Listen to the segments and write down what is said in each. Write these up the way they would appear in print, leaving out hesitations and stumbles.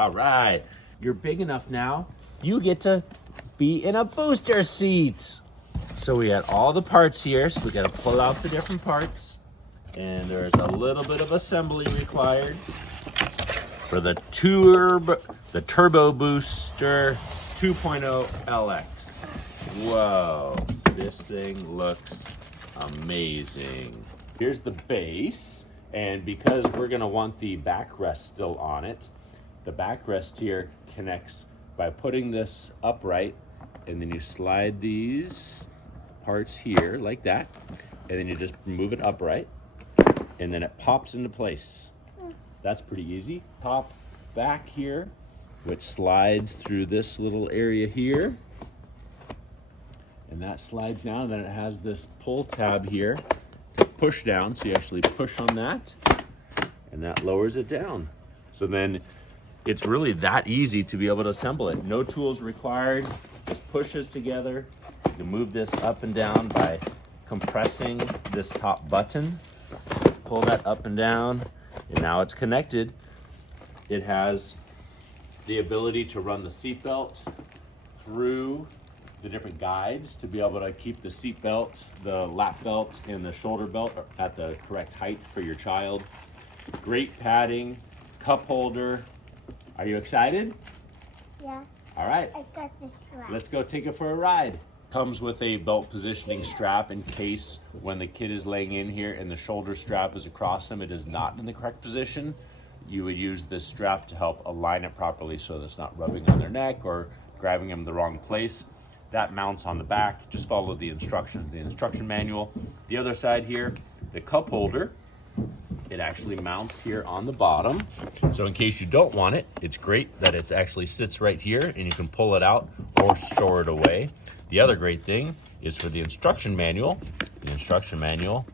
All right, you're big enough now. You get to be in a booster seat. So we got all the parts here. So we got to pull out the different parts. And there's a little bit of assembly required for the TurboBooster 2.0 LX. Whoa, this thing looks amazing. Here's the base, and because we're gonna want the backrest still on it, the backrest here connects by putting this upright, and then you slide these parts here like that, and then you just move it upright, and then it pops into place. That's pretty easy. Top back here, which slides through this little area here, and that slides down, and then it has this pull tab here to push down, so you actually push on that, and that lowers it down. So then it's really that easy to be able to assemble it. No tools required, just pushes together. You can move this up and down by compressing this top button. Pull that up and down, and now it's connected. It has the ability to run the seatbelt through the different guides to be able to keep the seat belt, the lap belt, and the shoulder belt at the correct height for your child. Great padding, cup holder. Are you excited? Yeah. All right. I got this strap. Let's go take it for a ride. Comes with a belt positioning strap in case when the kid is laying in here and the shoulder strap is across him, it is not in the correct position. You would use this strap to help align it properly so that it's not rubbing on their neck or grabbing them in the wrong place. That mounts on the back. Just follow the instructions, the instruction manual. The other side here, the cup holder, it actually mounts here on the bottom. So in case you don't want it, it's great that it actually sits right here and you can pull it out or store it away. The other great thing is for the instruction manual. The instruction manual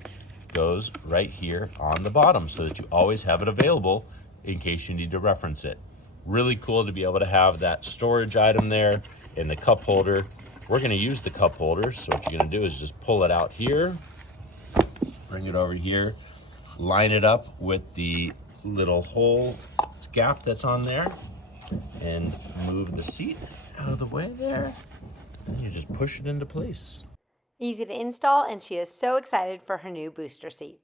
goes right here on the bottom so that you always have it available in case you need to reference it. Really cool to be able to have that storage item there in the cup holder. We're gonna use the cup holder, so what you're gonna do is just pull it out here, bring it over here, line it up with the little hole gap that's on there, and move the seat out of the way there. And you just push it into place. Easy to install, and she is so excited for her new booster seat.